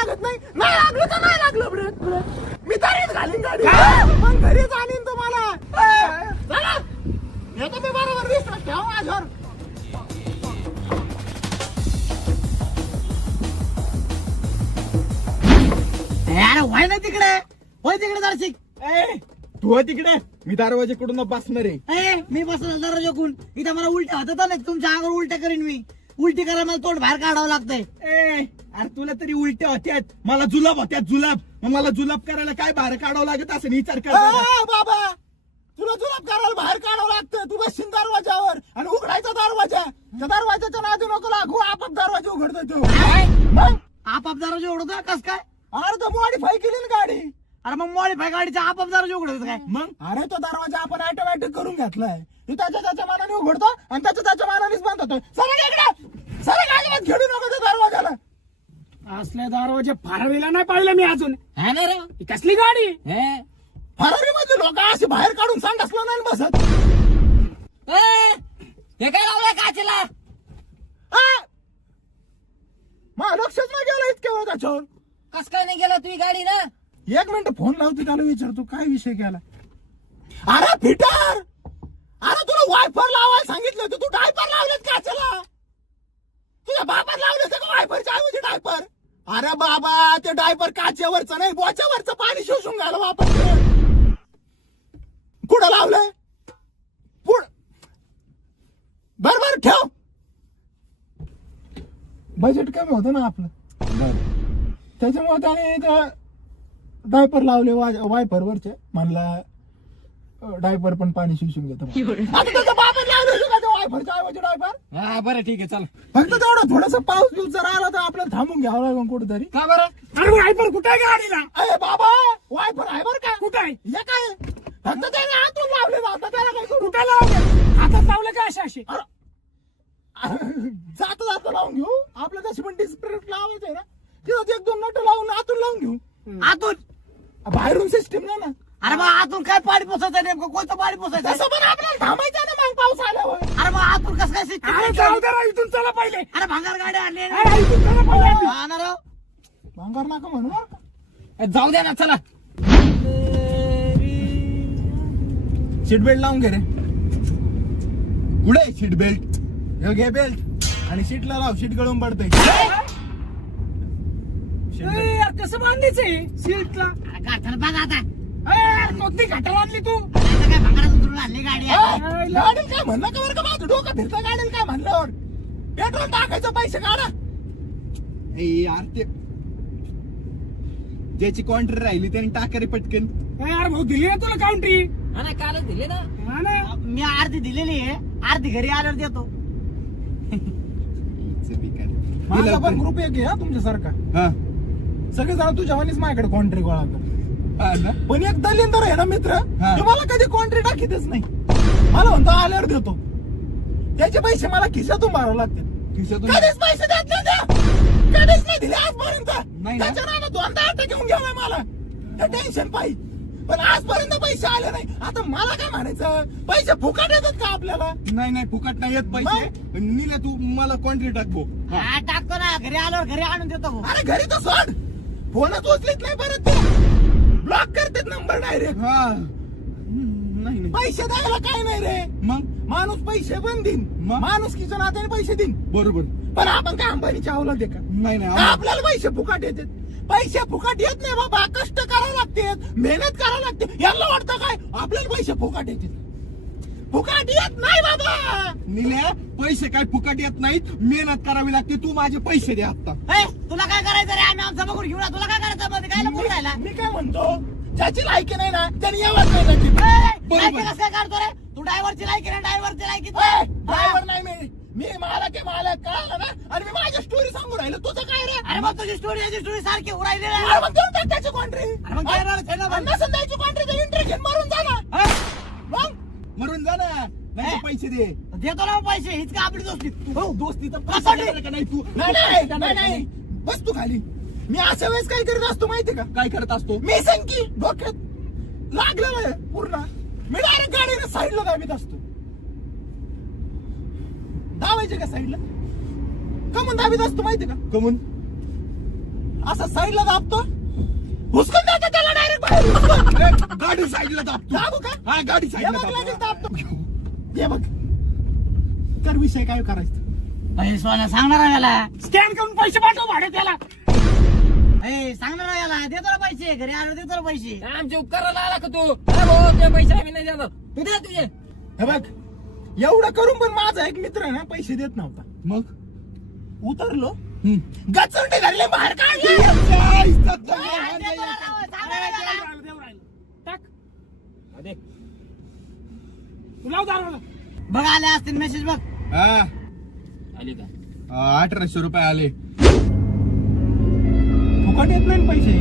लागत नाही लागलं तर नाही लागलं ब्रेक मी तरीच घालीन गाडी मग घरीच आणीन तुम्हाला चला येतो मी बरोबर विश्वास ठेवा माझ्यावर अरे व्हाय ना तिकडे होय तिकडे दर्शिक तू तिकडे मी दरवाजेकडून बसणार आहे मी बसलो दरवाजाकडून इथं मला उलट्या होतात ना तुमच्या अंगावर उलट्या करीन मी उलटी करायला मला तोंड बाहेर काढावं लागतंय अरे तुला तरी उलट्या होत्यात मला जुलाब होत्यात जुलाब मग मला जुलाब करायला काय बाहेर काढावं लागत असं विचार कर बाबा तुला जुलाब करायला बाहेर काढावं लागतं तू बसशील दरवाजावर आणि उघडायचा दरवाजा त्या दरवाजाच्या नादी नको लागू आपाप दरवाजा उघडतो तू मग आपाप दरवाजा उघडतो कस काय अरे तो मॉडीफाय केली ना गाडी अरे मग मॉडीफाय गाडीचा आपाप दरवाजा उघडतो काय मग अरे तो दरवाजा आपण ऑटोमॅटिक करून घेतलाय तू त्याच्या मानाने उघडतो आणि त्याच्या मानानेच बंद होतो सर गाडीत घेऊ नको त्या दरवाजाला असल्या दरवाजे फारवीला नाही पाहिलं मी अजून है ना रे ही कसली गाडी फरारी मध्ये लोक असे बाहेर काढून सांग असलं नाही बसत हे काय लावलंय काचेला मग लक्षच नाही गेलं इतक्या वेळ त्याच्यावर कस काय नाही गेला तुम्ही गाडी ना 1 मिनिट फोन लावतो त्याला विचारतो काय विषय केला अरे फिटर अरे तुला वायफर लावायला सांगितलं होतं तू डायपर लावलेत काचेला तुझ्या बापात लावले होते का वायफरच्या ऐवजी डायपर अरे बाबा ते डायपर काचेवरचं नाही बोच्यावरचं पाणी शोषून घ्यायला वापरते कुठं लावलंय पुढ बर ठेव बजेट कमी होतं ना आपलं त्याच्यामुळे त्याने डायपर लावले वायपर वरचे म्हणला डायपर पण पाणी शिवून घेतो आता त्याचा बापर लावले वायफरच्या ऐवजी डायपर बरं ठीक आहे चल फक्त तेवढं थोडस पाऊस बिऊस जर आला तर आपल्याला थांबून घ्यावं लागेल कुठेतरी का बरं अरे वायपर कुठे गाडीला अरे बाबा वायफर आहे बरं का कुठे आहे हे काय फक्त त्याने हातून लावले ना आता त्याला काय करू कुठे लावलं हातात लावलं का असे जाता लावून घेऊ आपल्या तशी पण डिस्प्ले लावायचंय ना तिथं 1-2 नट लावून आतून लावून घेऊ आतून बाहेरून सिस्टीम नाही ना अरे मग आतून काय पाणी पोसायचं नेमकं कोणतं पाणी पोसायचं तसं पण आपल्याला थांबायचं ना मग पाऊस आल्यावर अरे मग आतून कसं काय अरे जाऊ दे राव, इथून चला पहिले अरे भांगार गाड्या आणले अरे इथून चला पहिले हा ना राव भांगार नाका म्हणू बरं का जाऊ द्या ना चला सीट बेल्ट लावून घे रे कुठे सीट बेल्ट घे बेल्ट आणि सीटला लाव सीट गळून पडतंय यार कसं बांधायचंय सीटला गाठाला बघा आता कोणती घाटाला आणली तू काय भांगारात उतरून आणली गाडी गाडी काय म्हणलं का बरं का माझं डोकं फिरतं गाडीला काय म्हणल्यावर पेट्रोल टाकायचं पैसे काढा यार ते ज्याची क्वांट्री राहिली त्याने टाका रे पटकन यार भाऊ दिली ना तुला काउंट्री हा ना कालच दिले ना हा ना मी अर्धी दिलेली आहे अर्धी घरी आल्यावर देतो माझा पण ग्रुप एक आहे तुमच्यासारखा सगळे जण तुझ्या वाणीच माझ्याकडे कॉन्ट्री गोळा कर पण एक दलिंदर आहे ना मित्र तो मला कधी कॉन्ट्री टाकीतच नाही मला म्हणतो आल्यावर देतो त्याचे पैसे मला खिशातून भरावे लागतील कधीच पैसे देत नाही त्या. कधीच नाही दिले आजपर्यंत त्याच्या नावानं 2दा अटक घेऊन गेलाय मला टेन्शन पाहिजे पण आजपर्यंत पैसे आले नाही आता मला काय म्हणायचं पैसे फुकट येतात का आपल्याला नाही फुकट नाही येत पैसे नीला तू मला कॉन्ट्री टाकबो हा टाकतो ना घरी आल्यावर घरी आणून देतो भाऊ. अरे घरी तर सोड फोनच उचलीत नाही परत ते ब्लॉक करतात नंबर डायरेक्ट हा नाही पैसे द्यायला काय नाही रे मग माणूस पैसे पण देईन मग? माणूस किच्या नात्याने पैसे देईन बरोबर पण आपण काय अंबानीच्या अवलाद आहे का नाही का आपल्याला पैसे फुकट येतात पैसे फुकट येत नाही बाबा कष्ट करावं लागते मेहनत करावं लागते यांना वाटतं काय आपल्याला पैसे फुकट येतात फुकट येत नाही बाबा निल्या पैसे काय फुकट येत नाहीत मेहनत करावी लागते तू माझे पैसे दे आता ए, तुला काय करायचं रे आम्ही आमचा बघून घेऊ ना तुला काय करायचं मध्ये काय लपून राहिला मी काय म्हणतो ज्याची लायकी नाही ना त्यांनी यावंच नाही त्याची लायकी कसं काय काढतो रे तू ड्रायव्हरची लायकी ना ड्रायव्हरची लायकी ड्रायव्हर नाही मी मालक आहे मालक कळलं ना आणि मी माझी स्टोरी सांगू राहिलो तुझं काय रे अरे मग तुझी स्टोरी याची स्टोरी सारखी उडायली रे अरे मग देऊन टाक त्याची कॉन्ट्री अरे मग काय राहिलं, खेळणं बंद. नसेल द्यायची कॉन्ट्री तर इंटरी घेऊन मरून जा ना मग मरून जा ना नाही तर पैसे दे देतो ना मग पैसे हीच का आपली दोस्ती हो दोस्तीचा कसं पैसे देणार का नाही तू नाही बस तू खाली मी अशा वेळेस काय करीत असतो माहिती का काय करत असतो मी संकी डोक्यात लागलेलं आहे पूर्ण मी डायरेक्ट गाडीने साईडला दाबीत असतो दाबायचे का साईडला कमून दाबीत असतो माहिती का कमून असा साईडला दाबतो हुसकून जातो त्याला डायरेक्ट गाडी साईडला दाबतो. दाबू का? हा गाडी हे साईडला बघ, लगेच दाबतो. दाबतो. हे बघ तर विषय काय करायचं अरे सोन्या सांगणार आहे याला स्कॅन करून पैसे पाठव भाडे त्याला. सांगणार आहे याला देतो ना पैसे घरी आलो देतो ना पैसे आमचे उपकाराला आला का तू? अरे भाऊ, ते पैसे आम्ही नाही देणार. तू दे तुझे. हे बघ एवढं करून पण माझा एक मित्र आहे ना पैसे देत नव्हता. मग उतरलो गचुंडी धरले बाहेर काढले. देव राहिलं. टाक. दे. तू लाव दाराला. बघ आले असतील मेसेज बघ हा, आली का? 1800 रुपये आले. फुकट येत नाही ना पैसे.